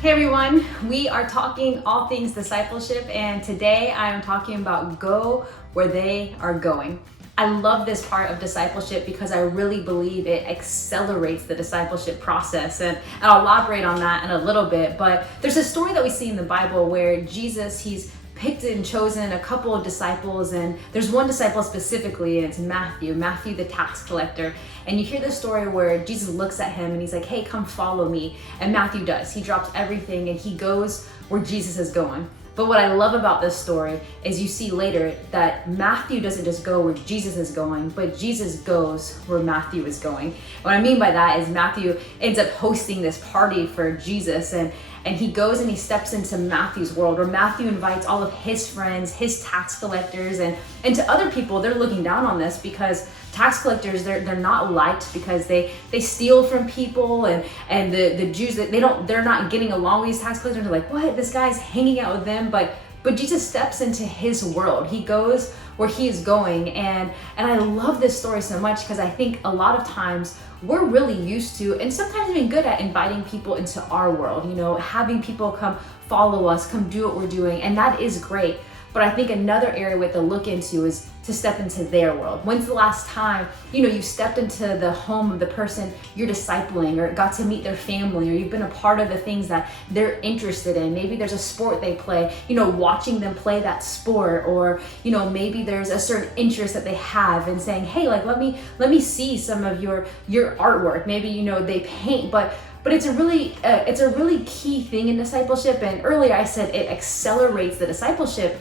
Hey everyone, we are talking all things discipleship, and today I am talking about go where they are going. I love this part of discipleship because I really believe it accelerates the discipleship process, and I'll elaborate on that in a little bit. But there's a story that we see in the Bible where Jesus, he's picked and chosen a couple of disciples, and there's one disciple specifically, and it's Matthew the tax collector. And you hear the story where Jesus looks at him and he's like, hey, come follow me. And Matthew does. He drops everything and he goes where Jesus is going. But what I love about this story is you see later that Matthew doesn't just go where Jesus is going, but Jesus goes where Matthew is going. What I mean by that is Matthew ends up hosting this party for Jesus, and he goes and he steps into Matthew's world, where Matthew invites all of his friends, his tax collectors, and to other people. They're looking down on this because tax collectors, they're not liked because they steal from people, and the Jews, they're not getting along with these tax collectors. They're like, what? This guy's hanging out with them. But Jesus steps into his world. He goes where he is going, and I love this story so much because I think a lot of times we're really used to, and sometimes even good at, inviting people into our world, having people come follow us, come do what we're doing, and that is great. But I think another area we have to look into is to step into their world. When's the last time, you stepped into the home of the person you're discipling, or got to meet their family, or you've been a part of the things that they're interested in? Maybe there's a sport they play, watching them play that sport, or, maybe there's a certain interest that they have, and saying, hey, like, let me see some of your artwork. Maybe, they paint, but it's a really key thing in discipleship. And earlier I said it accelerates the discipleship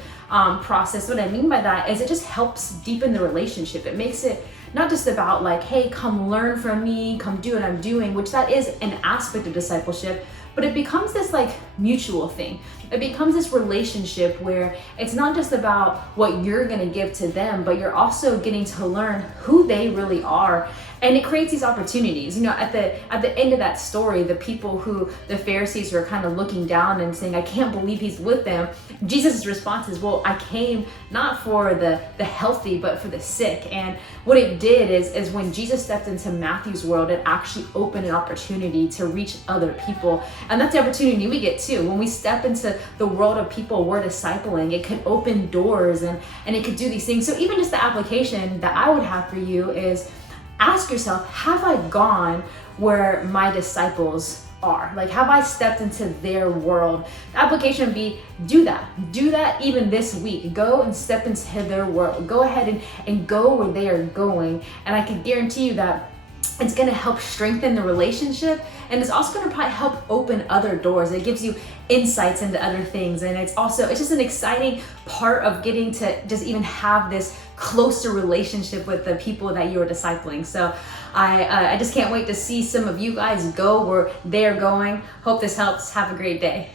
process. What I mean by that is it just helps deepen the relationship. It makes it not just about like, hey, come learn from me, come do what I'm doing, which that is an aspect of discipleship, but it becomes this like mutual thing. It becomes this relationship where it's not just about what you're gonna give to them, but you're also getting to learn who they really are. And it creates these opportunities. At the end of that story, the people who the Pharisees were kind of looking down and saying, I can't believe he's with them, Jesus' response is, well, I came not for the healthy, but for the sick. And what it did is when Jesus stepped into Matthew's world, it actually opened an opportunity to reach other people. And that's the opportunity we get too. When we step into the world of people we're discipling, it could open doors and it could do these things. So even just the application that I would have for you is, ask yourself, have I gone where my disciples are? Like, have I stepped into their world? The application would be, do that even this week. Go and step into their world. Go ahead and go where they are going. And I can guarantee you that it's going to help strengthen the relationship, and it's also going to probably help open other doors. It gives you insights into other things, and it's just an exciting part of getting to just even have this closer relationship with the people that you are discipling. So I just can't wait to see some of you guys go where they're going. Hope this helps. Have a great day.